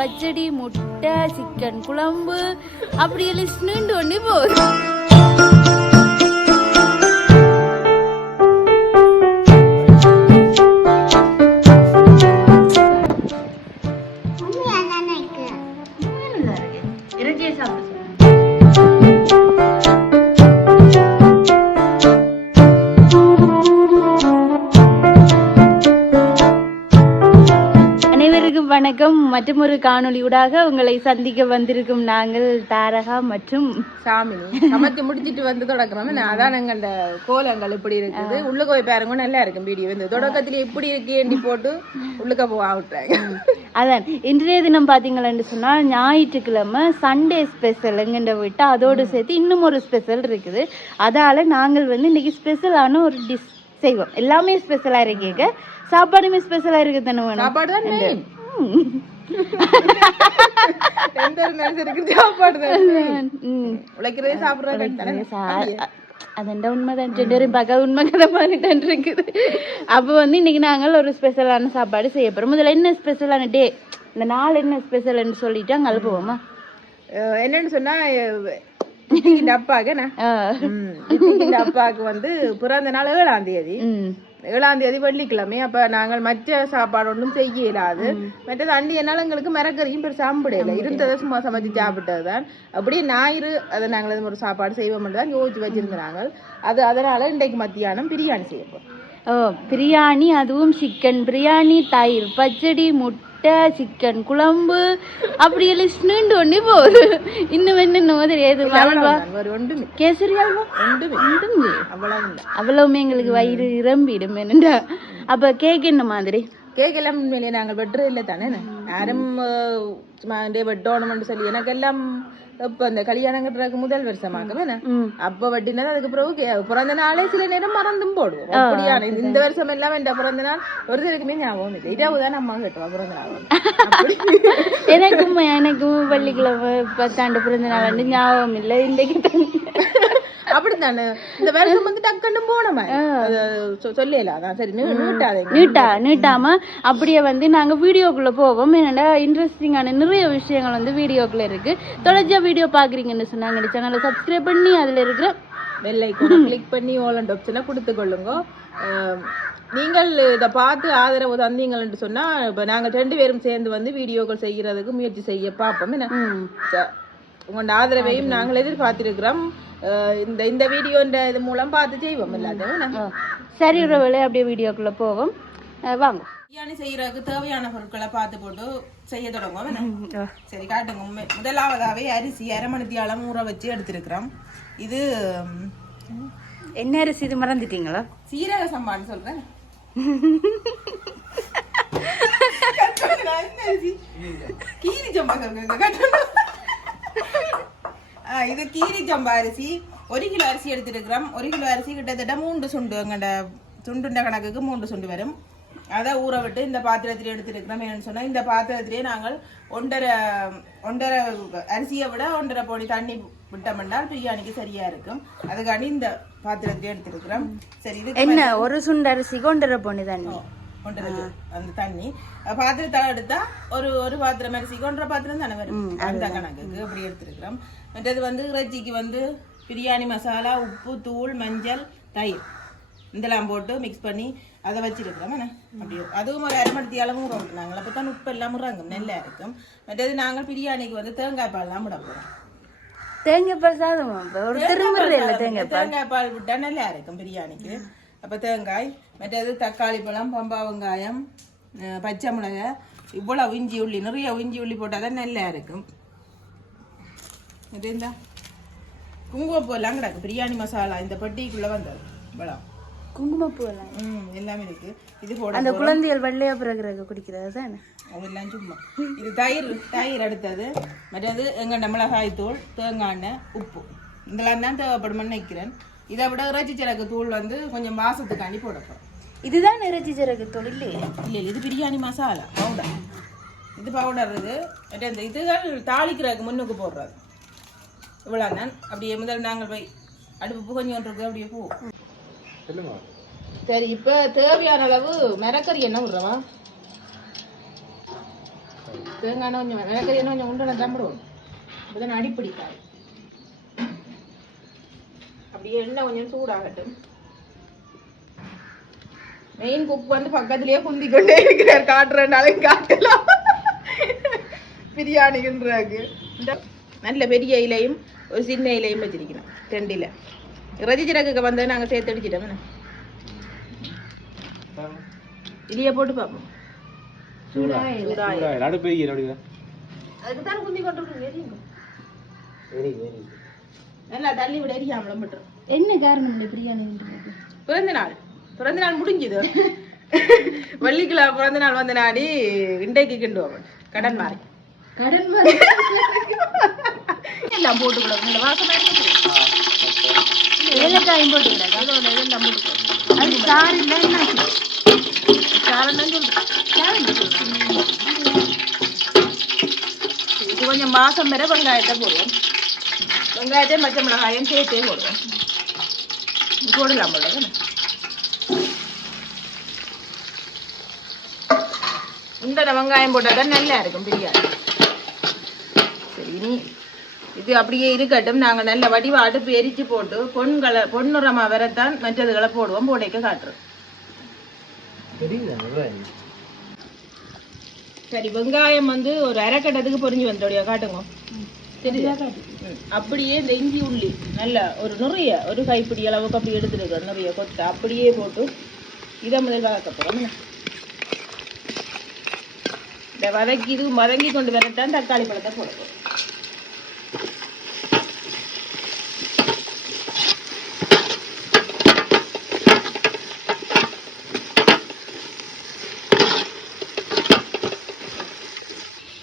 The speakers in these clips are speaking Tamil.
பச்சடி, முட்டை, சிக்கன் குழம்பு அப்படி லிஸ்ட் நீண்டு ஒண்ணு போகுது. வணக்கம். மற்றொரு காணொலியூடாக உங்களை சந்திக்க வந்திருக்கும் நாங்கள் தாரகா மற்றும் சாமினி. சமைச்சு முடிச்சிட்டு வந்து தொடக்கிறோம். அதான் எங்கள்ட கோலங்கள் இப்படி இருக்குது. உள்ளுக்க போய் பாருங்க, நல்லா இருக்கும் வீடியோ. இந்த தொடக்கத்துல இப்படி இருக்கு ஏண்டி போட்டு உள்ளுக்க விட்டுறாங்க. அதான் இன்றைய தினம் பாத்தீங்களன்னு சொன்னா ஞாயிற்றுக்கிழமை சண்டே ஸ்பெஷல் எங்கண்ட விட்டு அதோடு சேர்த்து இன்னும் ஒரு ஸ்பெஷல் இருக்குது. அதால நாங்கள் வந்து இன்னைக்கு ஸ்பெஷலான ஒரு டிஷ் செய்வோம். எல்லாமே ஸ்பெஷலா இருக்கேங்க, சாப்பாடுமே ஸ்பெஷலா இருக்கு தானே. வேணும் சாப்பாடு தான் அப்ப வந்து இன்னைக்கு நாங்கள் ஒரு ஸ்பெஷலான சாப்பாடு செய்ய போறோம். முதல்ல என்ன ஸ்பெஷலான டே, இந்த நாள் என்ன ஸ்பெஷல்னு சொல்லிட்டு அங்க அழுப்புவோமா. என்னன்னு சொன்னா இந்த அப்பாவுக்கு வந்து பிறந்த நாள் 7ஆம் தேதி. 7ஆம் தேதி வெள்ளிக்கிழமை. அப்ப நாங்கள் மற்ற சாப்பாடு ஒன்றும் செய்ய இயலாது. மற்றது அண்டியனால எங்களுக்கு மிரக்கறியும் பெருசா சாப்பிடல, இருந்ததை சும்மா சமைச்சு சாப்பிட்டதுதான். அப்படியே ஞாயிறு அதை நாங்கள் ஒரு சாப்பாடு செய்வோம் தான் யோசிச்சு வச்சிருந்தாங்க. அதனால இன்றைக்கு மத்தியானம் பிரியாணி செய்யப்போம். பிரியாணி, அதுவும் சிக்கன் பிரியாணி, தயிர் பச்சடி, முட்டை, சிக்கன் குழம்பு அப்படி லிஸ்ட் நீண்டு ஒண்ணு போகுது. இன்னும் என்னென்ன தெரியாது. கேசரி அல்வா அவ்வளவுமே எங்களுக்கு வயிறு நிரம்பிடும். என்னண்டா அப்ப கேக் என்ன மாதிரி? கேக் எல்லாம் உண்மையிலேயே நாங்கள் வெட்டுறது இல்லை தானே. யாரும் வெட்டோணும்னு சொல்லி எனக்கு எல்லாம் இப்ப இந்த கல்யாணம் கட்டுறதுக்கு முதல் வருஷமாக்க அப்ப வட்டினது. அதுக்கு பிறகு பிறந்த நாளே சில நேரம் மறந்தும் போடுவோம். அப்படியான இந்த வருஷம் எல்லாம் என் பிறந்த நாள் ஒரு சிலருக்குமே ஞாபகம் இல்லை. இதாவதுதான் அம்மா கட்டுவோம் பிறந்த நாள். எனக்கும் வெள்ளிக்கிழமை 10ஆண்டு பிறந்த நாள் வந்து ஞாபகம் இல்லை. இன்றைக்கு அப்படித்தானே இந்த வருஷம் வந்து டக்குன்னு போனோமா சொல்லலாம். சரி நீட்டாம அப்படியே வந்து நாங்க வீடியோக்குள்ள போவோம். என்னடா இன்ட்ரெஸ்டிங்கான நிறைய விஷயங்கள் வந்து வீடியோக்குள்ள இருக்கு. தொடர்ச்சியா வீடியோ பாக்குறீங்கன்னு சொன்னாங்க, சேனலை சப்ஸ்கிரைப் பண்ணி அதுல இருக்கிற பெல் ஐகானை கிளிக் பண்ணி ஆல் அண்ட் ஆப்ஷனை கொடுத்து கொள்ளுங்க. நீங்கள் இதை பார்த்து ஆதரவு தந்தீங்கன்னு சொன்னா இப்ப நாங்க 2 பேரும் சேர்ந்து வந்து வீடியோக்கள் செய்யறதுக்கு முயற்சி செய்ய பார்ப்போம். உங்களோட ஆதரவையும் நாங்கள் எதிர்பார்த்திருக்கிறோம். இந்த வீடியோ இது மூலம் பார்த்து செய்வோம் எல்லாத்தையும். சரி, ஒரு வேளை அப்படியே வீடியோக்குள்ள போவோம். வாங்க. பிரியாணி செய்யறதுக்கு தேவையான பொருட்களை பார்த்து போட்டு செய்ய தொடங்குவோம். சரி காட்டுங்க. முதலாவதாவே அரிசி 1/2 மணித்தியாலம் ஊற வச்சு எடுத்திருக்கிறோம். இது என்ன அரிசி? இது மறந்துட்டீங்களா? சீரக சம்பான்னு சொல்றேன். கீரி சம்பா. இது கீரி சம்பா அரிசி. 1 கிலோ அரிசி எடுத்துருக்கிறோம். 1 கிலோ அரிசி கிட்டத்தட்ட 3 சுண்டு, எங்கட சுண்டுண்ட கணக்குக்கு 3 சுண்டு வரும். அதை ஊற விட்டு இந்த பாத்திரத்திலே எடுத்துருக்கிறோம். என்னன்னு சொன்னா இந்த பாத்திரத்திலேயே நாங்கள் 1.5 அரிசியை விட 1.5 பொடி தண்ணி விட்டோம்னால் பிரியாணிக்கு சரியா இருக்கும். அதுக்காண்டி இந்த பாத்திரத்திலே எடுத்துருக்கிறோம். சரி, இது என்ன ஒரு சுண்டு அரிசிக்கு 1.5 பொடி தண்ணி அந்த தண்ணி பாத்திரத்தை எடுத்தா ஒரு பாத்திரம் அரிசிக்கு 1.5 பாத்திரம் தானே வரும். அந்த கணக்குக்கு அப்படி எடுத்துருக்கிறோம். மற்றது வந்து இறைச்சிக்கு வந்து பிரியாணி மசாலா, உப்பு, தூள், மஞ்சள், தயிர் இதெல்லாம் போட்டு மிக்ஸ் பண்ணி அதை வச்சிருக்கிறோம். அப்படியே அதுவும் ஒரு 1/2 மணித்தியாலம் ஊற விட்டுனாங்க. அப்பதான் உப்பு எல்லாம் முறாங்கும், நல்லா இருக்கும். மற்றது நாங்கள் பிரியாணிக்கு வந்து தேங்காய் பால் எல்லாம் விட போறோம். தேங்காய் பால் தேங்காய் பால் விட்டா நல்லா இருக்கும் பிரியாணிக்கு. அப்ப தேங்காய், மற்றது தக்காளி பழம், பம்பா வெங்காயம், பச்சை மிளகாய், இவ்வளவு இஞ்சி உள்ளி, நிறைய இஞ்சி உள்ளி போட்டாதான் நல்லா இருக்கும். இது இந்த குங்குமப்பூ எல்லாம் கிடக்கு. பிரியாணி மசாலா இந்த பட்டிக்குள்ள வந்தது. இவ்வளவு குங்குமப்பூ எல்லாம் எல்லாமே இருக்கு. இது போட அந்த குழந்தைகள் வெள்ளையா பிறகு குடிக்கிறது தானே, அதெல்லாம் சும்மா. இது தயிர் அடுத்தது. மற்றது எங்க மிளகாய் தூள், தேங்காய் எண்ணெய், உப்பு இதெல்லாம் தான் தேவைப்படும்னு நினைக்கிறேன். இதை விட இறைச்சி சிறகு தூள் வந்து கொஞ்சம் மாசத்துக்காண்டி போடப்போம். இதுதான் இறைச்சி சிறகு தூள் இல்லையே? இல்லை, இது பிரியாணி மசாலா பவுடர். இது பவுடர். இது இந்த இதுகள் தாளிக்கிறதுக்கு முன்னுக்கு போடுறது. இவ்வளோ தான். அப்படியே முதல் நாங்கள் போய் அடுப்பு கொஞ்சம் இருக்கு, அப்படியே போவோம். சரி, இப்போ தேவையான அளவு மிரக்கறி என்ன விடுறவா? தேங்காய் கொஞ்சம் விளக்கறி கொஞ்சம் உண்டை தம்பிடுவோம் அப்பதான் அடிப்பிடிக்காது. அப்படியே எண்ணெய் கொஞ்சம் சூடாகட்டும். மெயின் குக் வந்து பக்கத்துலயே குந்தி கொண்டே இருக்கிறார். காட்டுறனாலும் காட்டலாம் பிரியாணின்றாக்கு. நல்ல பெரிய இலையும் ஒரு சின்ன இலையும் வச்சிருக்கணும். 2 இலை இறைச்சி சிறகுக்கு வந்து நாங்க சேர்த்து அடிச்சிட்டோம். இலைய போட்டு பார்ப்போம். அதுக்குதான் குந்தி கொண்டு நல்லா தள்ளி விட எரியாமலம் பட்டுரும். என்ன காரணம் இந்த பிரியாணி? பிறந்த நாள் முடிஞ்சுது. வெள்ளிக்கிழமை பிறந்த நாள் வந்து நாடி இண்டைக்கு கிண்டுவோம். கடன் மாறி எல்லாம் போட்டு கூட வாசமா ஏலக்காயும் போட்டு அதோட இதெல்லாம் போட்டு அது சார் இல்லை இது கொஞ்சம் மாசம் வரை வெங்காயத்தை போடுவோம். வெங்காயத்தை பச்சை மிளகாயும் சேர்த்தே போடுவோம். போடலாம் போல இந்த வெங்காயம் போட்டால் நல்லா இருக்கும் பிரியாணி. சரி, இனி இது அப்படியே இருக்கட்டும். நாங்கள் நல்ல வடிவ அடுப்பு எரிச்சு போட்டு பொன்னுரமா வரத்தான் மற்றதுகளை போடுவோம். போடைக்க காட்டுறோம். சரி, வெங்காயம் வந்து ஒரு அரைக்கட்டத்துக்கு பொரிஞ்சு வந்தோடைய காட்டுங்க. சரியா? அப்படியே இந்த இஞ்சி உள்ளி நல்லா ஒரு கைப்பிடி அளவுக்கு அப்படி எடுத்துருக்கோம். நிறைய கொட்டை அப்படியே போட்டு இதை முதல் வதக்க போறோம். இந்த வதங்கி கொண்டு வரத்தான் தக்காளி பழத்தை போட போறோம்.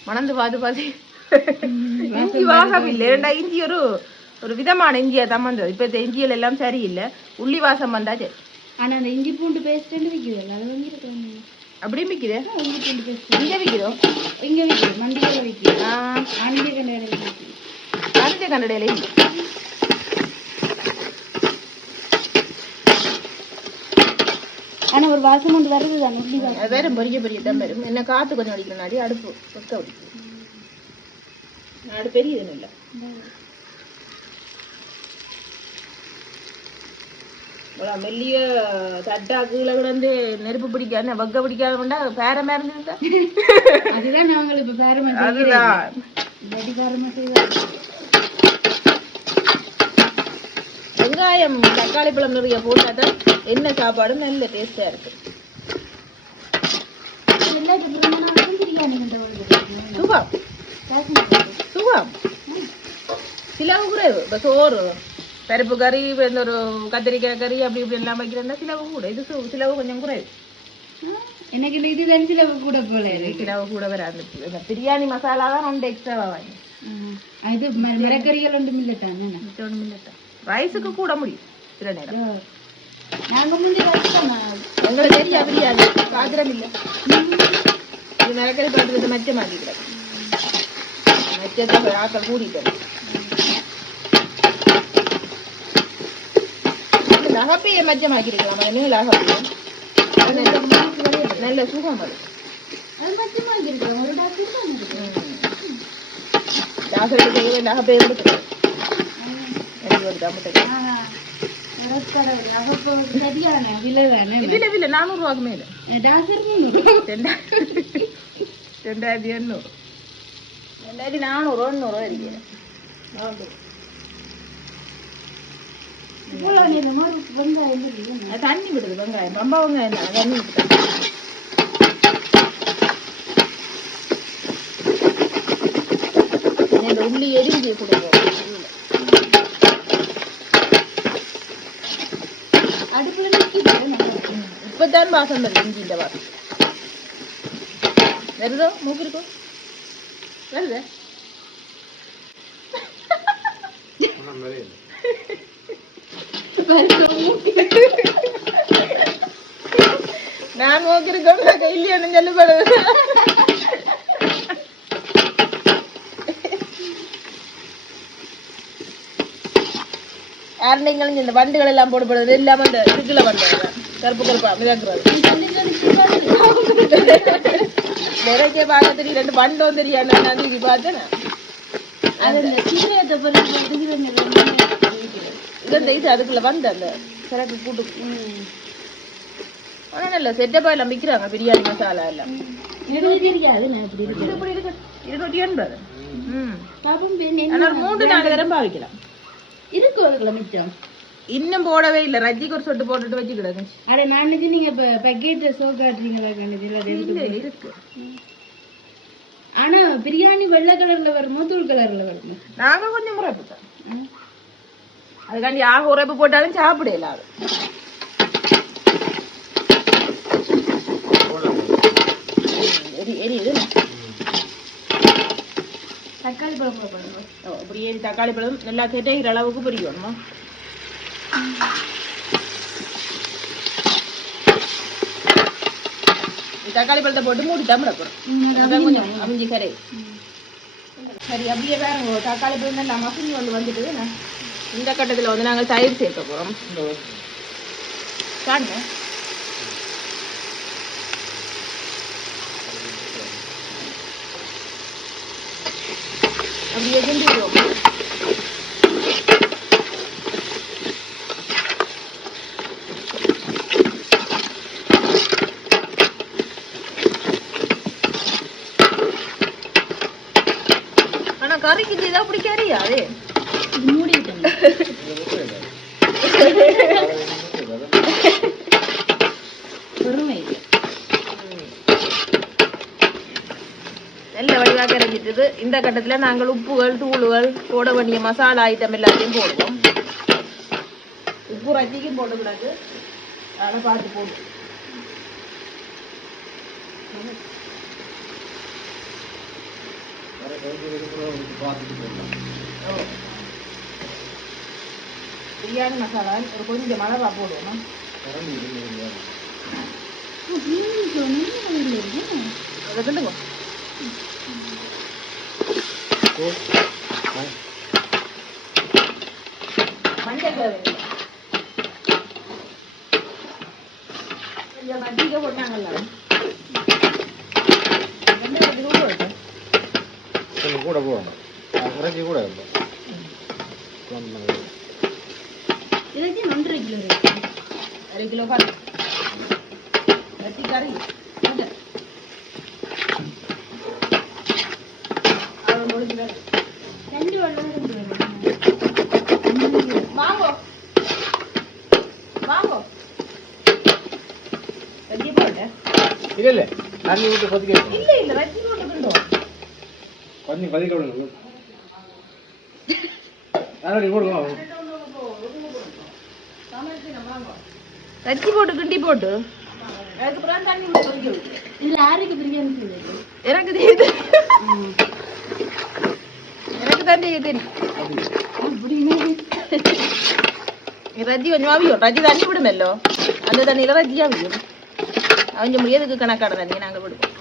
மணந்து பாது இஞ்சி வாசம் இல்லை. இஞ்சி ஒரு விதமான இஞ்சியா தான் வந்தது. இப்ப இந்த இஞ்சிகள் எல்லாம் சரியில்லை. உள்ளி வாசம் வந்தா சரி. ஆனா அந்த இஞ்சி பூண்டு பேஸ்ட் விற்குது. அப்படியும் விற்குது. இஞ்சி பூண்டு பேஸ்ட் இங்க விற்கிறோம். இங்க விற்குது. மண்டியில விற்குது. அணிஞ்ச கண்டடையில ஆனா ஒரு வாசம் கொண்டு வருதுதான். உள்ளி வாசம் வேற பெரிய தான் வரும். என்ன காத்து கொஞ்சம் அடிக்கணும். அடுப்பு சொக்க அடிக்கும். நாடு பெரிய இது இல்லை. மெல்லிய தட்டாக்குல வந்து நெருப்பு பிடிக்காது, வக்க பிடிக்காதுண்டா பேர மேறந்தா. அதுதான் நாங்கள் இப்ப பேரமா வெங்காயம் தக்காளி பழம் நிறைய போட்டாதான் என்ன சாப்பாடும் நல்ல டேஸ்டா இருக்கு. சுகம் சிலவு குறைவு. இப்ப சோறு பருப்பு கறி இந்த ஒரு கத்திரிக்காய் கறி அப்படி இப்படி எல்லாம் வைக்கிறதா சிலவு கூட. இது சிலவு கொஞ்சம் குறைவு. எனக்கு இதுதான் சிலவு கூட போல. சிலவு கூட வராது. இந்த பிரியாணி மசாலா தான் 2 எக்ஸ்ட்ராவா வாங்கி. இது மரக்கறிகள் ஒன்றும் இல்லட்டான். ரைஸுக்கு கூட முடியும் சில நேரம். நாங்க முந்தி உங்களுக்கு தெரியா பிரியாணி பாத்திரம் இல்லை. இது மரக்கறி பாத்திரத்தை மச்ச மாட்டிக்கிறேன். மச்சத்தை ஆக்கள் கூடிட்டு அகப்பையை மச்சமாக்கிருக்கலாம். நல்ல சுகம் அது. அகப்பையை கொடுத்துருக்கேன். இல்ல 400 ரூபாய்க்கு மேல. 2800 2400 இருக்கிறேன். தண்ணி விடுது. வெங்காயம் ரொம்ப வெங்காயம் தான் தண்ணி விட்டு இந்த உள்ளி எரிஞ்சு கொடுப்போம். அடுப்புல இப்பதான் வாசம் வருது. இஞ்சி இந்த வாசம் வருதோ? மூக்கு இருக்கும் வருது. நான் மூக்கிருக்கோம் கையில சொல்லப்படுது. யாருந்தைங்களும் இந்த வண்டுகள் எல்லாம் போடப்படுறது இல்லாம அந்த இதுக்குள்ள வந்தது கருப்பு கருப்பா மிதக்குறது. நிறைய பார்க்க தெரியும் 2 பண்டம் தெரியாது நான் தூக்கி பார்த்தேன் அது இந்த சீரகத்தை பொறுத்து இது அதுக்குள்ள வந்து அந்த சிறப்பு கூட்டு ஆனா நல்ல செட்டப்பா எல்லாம் விற்கிறாங்க பிரியாணி மசாலா எல்லாம் 280 ஆனா 3-4 தரம் பாவிக்கலாம் இருக்கு ஒரு கிலோ மிச்சம் இன்னும் போடவே இல்ல ரஜிக்கு ஒரு சொட்டு போட்டுட்டு வச்சுக்கிடாது அட நான் நீங்க பேக்கெட் சோ காட்டுறீங்களா இருக்கு ஆனா பிரியாணி வெள்ளை கலர்ல வருமோ தூள் கலர்ல வருமோ நாங்க கொஞ்சம் உரைப்பு தான் அதுக்காண்டி உரைப்பு போட்டாலும் சாப்பிடல அது தக்காளி பழம் போடுங்க அப்படியே தக்காளி பழம் நல்லா கெட்டைகிற அளவுக்கு பொரியணுமா தக்காளி பழத்தை போட்டு மூடி தம்பிட போறோம் கொஞ்சம் அமிஞ்சி கரை சரி அப்படியே வேற தக்காளி பழம் நல்லா மசிஞ்சு வந்துட்டு இந்த கட்டத்துல வந்து நாங்கள் தயிர் சேர்க்க போறோம் காணுங்க அப்படியே கிண்டிடுவோம் ஆனா கறிக்கு இதை அப்படி கறியாது மூடிட்டேன் பொறுமை நல்ல வடிவாக கரைஞ்சிட்டு இந்த கட்டத்துல நாங்கள் உப்புகள் தூளுகள் போட வேண்டிய மசாலா ஐட்டம் எல்லாத்தையும் போடுவோம் உப்பு ரஜிக்கும் போடக்கூடாது அதை பார்த்து போட்டு பிரியாணி மசாலா ஒரு கொஞ்சம் மிளகா போடுவோம் அதை கிண்டுங்க மஞ்சள் கொஞ்சம் வட்டிக்க போட்டாங்கல்ல கூட போடணும் இறக்கி கூட இதுக்கு 1.5 கிலோ 1/2 கிலோ கறி வட்டி கறி வாங்கோ வாங்கோ வட்டி போட்டு இல்ல தண்ணி விட்டு கொதிக்க இல்ல வட்டி போட்டு கொஞ்சம் கொதிக்க விடுங்க அதோட போடுவோம் கச்சி போட்டு கிண்டி போட்டு அதுக்கப்புறம் தண்ணி விட்டு கொதிக்க விட்டு இதுல யாருக்கு பிரியாணி செய்யுது எனக்கு தெரியுது எனக்கு தான் தெரியும் ரஜி கொஞ்சம் அவியும் ரஜி தண்ணி விடுமல்லோ அந்த தண்ணியில ரஜி அவியும் அவிஞ்ச முடியாதுக்கு கணக்கான தண்ணி நாங்க விடுவோம்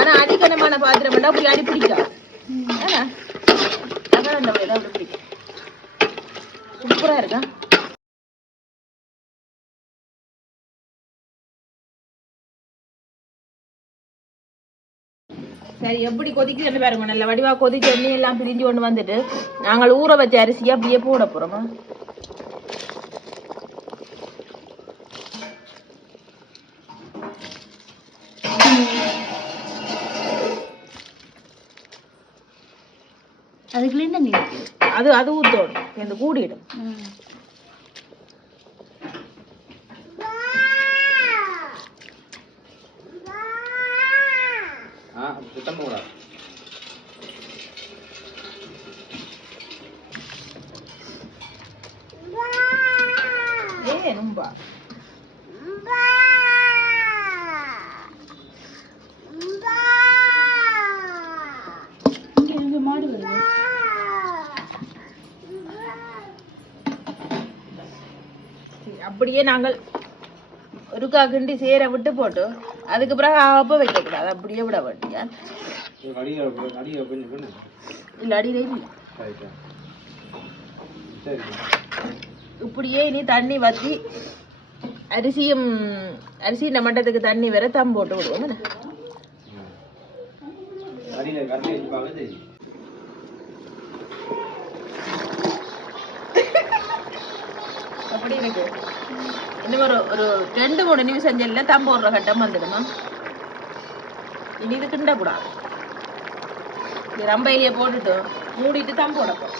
ஆனா அடிக்கணமான பாத்திரம் பண்ணா அப்படி அடி பிடிக்காது அதான் அந்த வழியில அப்படி பிடிக்கும் சூப்பரா இருக்கா சரி எப்படி கொதிக்குதுன்னு பாருங்க நல்ல வடிவா கொதிச்சு எண்ணெய் எல்லாம் பிரிஞ்சு கொண்டு வந்துட்டு நாங்கள் ஊற வச்ச அரிசியை அப்படியே போட போறோமா அதுக்குள்ள என்ன நீங்க அது அது ஊத்தோடும் இந்த கூடிடும் சுத்தம் கூடாது ரொம்ப மாடு வருது அப்படியே நாங்கள் ஒருக்கா கிண்டி சேர விட்டு போட்டு அதுக்கு பிறகு அப்ப வைக்க கூடாது அப்படியே விட வேண்டியா இல்ல அடியில இப்படியே இனி தண்ணி வத்தி அரிசி மட்டத்துக்கு தண்ணி வேற தம் போட்டு விடுவோம். அப்படி இருக்கு. இன்னும் ஒரு 2-3 நிமிஷம் செல்ல தம் போடுற கட்டம் வந்துடுமா. இனி இது கிண்டக்கூடாது. இது ரம்பையிலேயே போட்டுட்டு மூடிட்டு தம் போடப்போம்.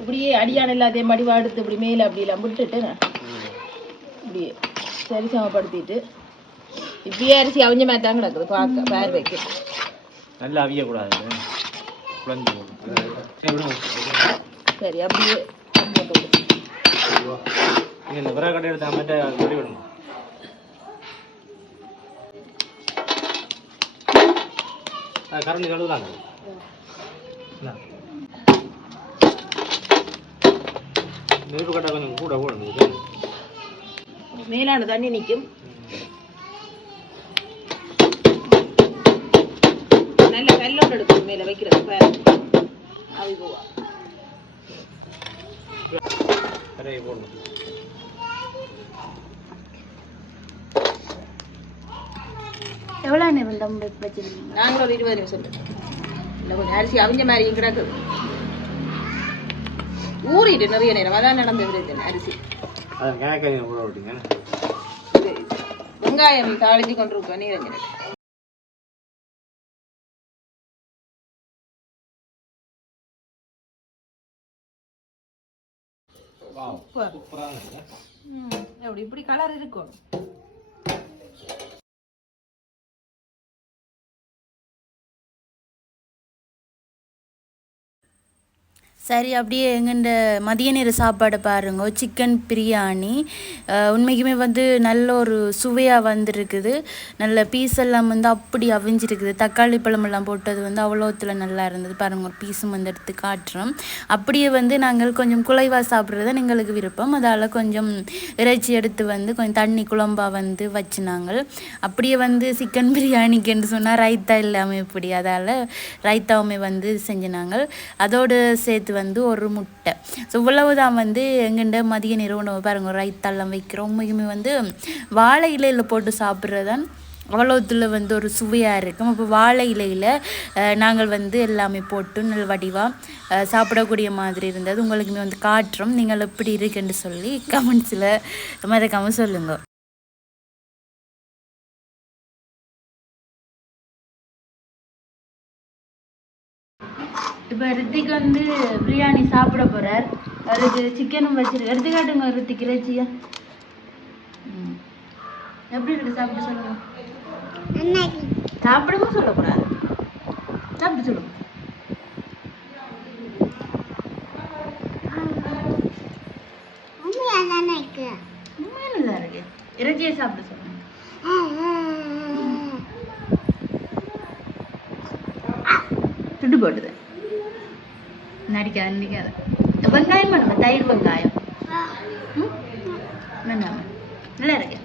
இப்படியே அடியான எல்லாத்தையும் மடிவா எடுத்து இப்படி மேல அப்படியெல்லாம் விட்டுட்டு இப்படியே சரி சமப்படுத்திட்டு இப்படியே அரிசி அவிஞ்ச மாதிரி தான் கிடக்குது பார்க்க பார்வைக்கு. நல்லா அவிய கூடாது. சரி அப்படியே இந்த விரா கடை எடுத்து அம்மட்ட கட்டி விடணும். கரண்டி கழுவுறாங்க. நெருப்பு கட்டை கொஞ்சம் கூட போடணும். மேலான தண்ணி நிற்கும். நல்ல கல்லோடு எடுக்கும் மேல வைக்கிறது பாரு. அவி போவா போடணும். எவ்வளோ நேரம் தம் வச்சிருக்கீங்க? நாங்களும் ஒரு 20 நிமிஷம் இல்லை, கொஞ்சம் அரிசி அவிஞ்ச மாதிரி கிடக்குது. ஊறிட்டு நிறைய நேரம் அதான் நடந்து விடுது அரிசி. வெங்காயம் தாளிஞ்சு கொண்டிருக்கோம் நீரஞ்சனி. எப்படி இப்படி கலர் இருக்கும். சரி, அப்படியே எங்கண்ட மதிய நேர சாப்பாடை பாருங்க. சிக்கன் பிரியாணி உண்மைக்குமே வந்து நல்ல ஒரு சுவையாக வந்திருக்குது. நல்ல பீஸ் எல்லாம் வந்து அப்படி அவிஞ்சிருக்குது. தக்காளி பழமெல்லாம் போட்டது வந்து அவ்வளோத்துல நல்லா இருந்தது. பாருங்கள், ஒரு பீஸும் வந்து எடுத்து காட்டுறோம். அப்படியே வந்து நாங்கள் கொஞ்சம் குலைவாக சாப்பிட்றது தான் எங்களுக்கு விருப்பம். அதால் கொஞ்சம் இறைச்சி எடுத்து வந்து கொஞ்சம் தண்ணி குழம்பாக வந்து வச்சுனாங்க. அப்படியே வந்து சிக்கன் பிரியாணிக்குன்னு சொன்னால் ரைத்தா இல்லாமல் எப்படி, அதால் ரைத்தாவுமே வந்து செஞ்சினாங்க. அதோடு சேர்த்து வந்து ஒரு முட்டை. ஸோ இவ்வளவுதான் வந்து எங்கண்ட மதிய நேர உணவு. பாருங்க, ரைத்தெல்லாம் வைக்கிறோம். உண்மைக்குமே வந்து வாழை இலையில் போட்டு சாப்பிட்றதான் அவ்வளோத்துல வந்து ஒரு சுவையாக இருக்கும். அப்போ வாழை இலையில் நாங்கள் வந்து எல்லாமே போட்டு நல்ல வடிவாக சாப்பிடக்கூடிய மாதிரி இருந்தது. உங்களுக்குமே வந்து காட்டுறோம். நீங்கள் எப்படி இருக்குன்னு சொல்லி கமெண்ட்ஸில் மறக்காமல் சொல்லுங்கள். இப்போ ரித்திக் வந்து பிரியாணி சாப்பிட போகிறார். அதுக்கு சிக்கனும் வச்சிருக்கு. எடுத்து காட்டுங்க ரித்திக் இறைச்சியா. எப்படி இருக்கு சாப்பிட சொல்லுங்க. சாப்பிடவும் சொல்லக்கூடாது, சாப்பிட சொல்லுங்க. உண்மையில்தான் இருக்கு. இறைச்சியை சாப்பிட சொல்லுங்க. துண்டு போட்டுது. நடிக்காத நடிக்காத. வெங்காயம் பண்ணுங்க, தயிர் வெங்காயம். வேண்டாம், நல்லா இருக்கு,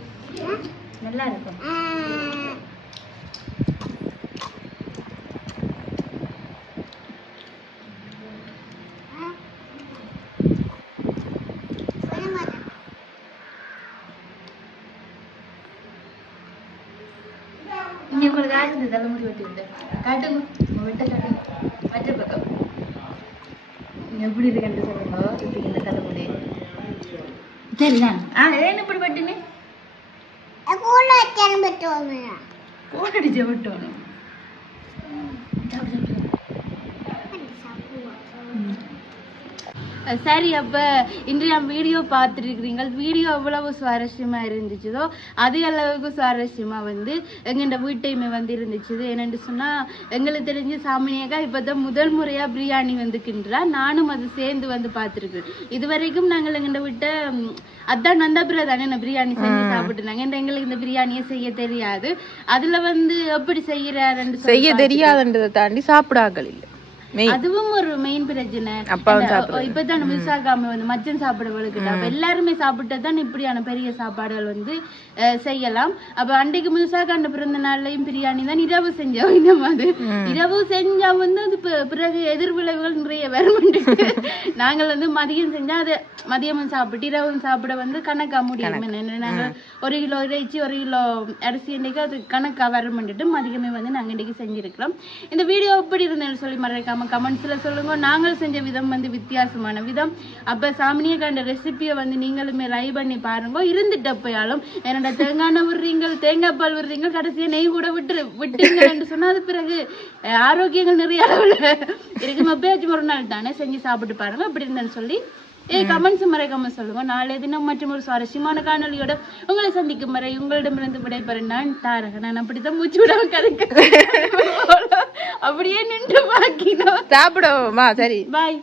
நல்லா இருக்கும். இங்கே உங்களுக்கு ஆச்சு தலைமுடி வெட்டி விட்டு காட்டுங்க. வெட்ட காட்டுங்க. மற்ற பக்கம் எப்படி இருக்குன்னு சொல்லுங்க. இப்படி இந்த தலைமுடி சரிதான். ஏன் இப்படி வெட்டினே? கோலடிச்ச விட்டோணும். சரி, அப்போ இன்றைய வீடியோ பார்த்துருக்குறீங்க. வீடியோ எவ்வளவு சுவாரஸ்யமாக இருந்துச்சதோ அதே அளவுக்கு சுவாரஸ்யமாக வந்து எங்கள்ட வீட்டையுமே வந்து இருந்துச்சு. என்னென்னு சொன்னால், எங்களுக்கு தெரிஞ்சு சாமினியாக்கா இப்போ தான் முதல் முறையாக பிரியாணி வந்துக்கின்றா. நானும் அது சேர்ந்து வந்து பார்த்துருக்கேன். இது வரைக்கும் நாங்கள் எங்கள்ட வீட்டை அதான் நந்தாபுரா தானே நான் பிரியாணி செஞ்சு சாப்பிட்டுனாங்க. எங்களுக்கு இந்த பிரியாணியை செய்ய தெரியாது. அதில் வந்து எப்படி செய்ய தெரியாதுன்றதை தாண்டி சாப்பிடாக்கள் இல்லை. அதுவும் ஒரு மெயின் பிரச்சனை. இப்பதான் மிசாகாம வந்து மச்சன் சாப்பிட வழுக்கிட்டா அப்ப எல்லாருமே சாப்பிட்டதான் இப்படியான பெரிய சாப்பாடுகள் வந்து செய்யலாம். அப்ப அன்றைக்கு மிசாகாண்ட பிறந்த நாள்லயும் பிரியாணி தான் இரவு செஞ்சோம். இந்த மாதிரி இரவு செஞ்சா வந்து அது பிறகு எதிர்விளைவுகள் நிறைய வரும். நாங்கள் வந்து மதியம் செஞ்சா அது மதியமும் சாப்பிட்டு இரவும் சாப்பிட வந்து கணக்கா முடியும். நாங்க 1 கிலோ இறைச்சி 1 கிலோ அரிசி இன்றைக்கு அது கணக்கா வரமாட்டுட்டு மதியமே வந்து நாங்க இன்றைக்கு செஞ்சிருக்கிறோம். இந்த வீடியோ எப்படி இருந்தேன்னு சொல்லி மறக்காம கமெண்ட்ஸ்ல சொல்லுங்க. நாங்கள் செஞ்ச விதம் வந்து வித்தியாசமான விதம். அப்ப சாமினியை கண்ட ரெசிபியை வந்து நீங்களுமே ட்ரை பண்ணி பாருங்க. இருந்துட்டப்பயாலும் என்னோட தேங்காய் விடுறீங்க, தேங்காய் பால் விடுறீங்க, கடைசியா நெய் கூட விட்டுருங்கன்னு சொன்னா அது பிறகு ஆரோக்கியங்கள் நிறைய அளவுல இருக்கு. எப்பயாச்சும் ஒரு நாள் தானே செஞ்சு சாப்பிட்டு பாருங்க. அப்படி இருந்தேன்னு சொல்லி கமெண்ட்ஸ் மறைக்காம சொல்லுங்க. நாளை தினம் மற்றும் ஒரு சுவாரஸ்யமான காணொலியோட உங்களை சந்திக்கும் வரை உங்களிடமிருந்து விடைபெறும் நான் தாரக. நான் அப்படித்தான் மூச்சு விடாம கதைக்க அப்படியே நின்று பாக்கினோம். சாப்பிடுவோமா? சரி, பாய்.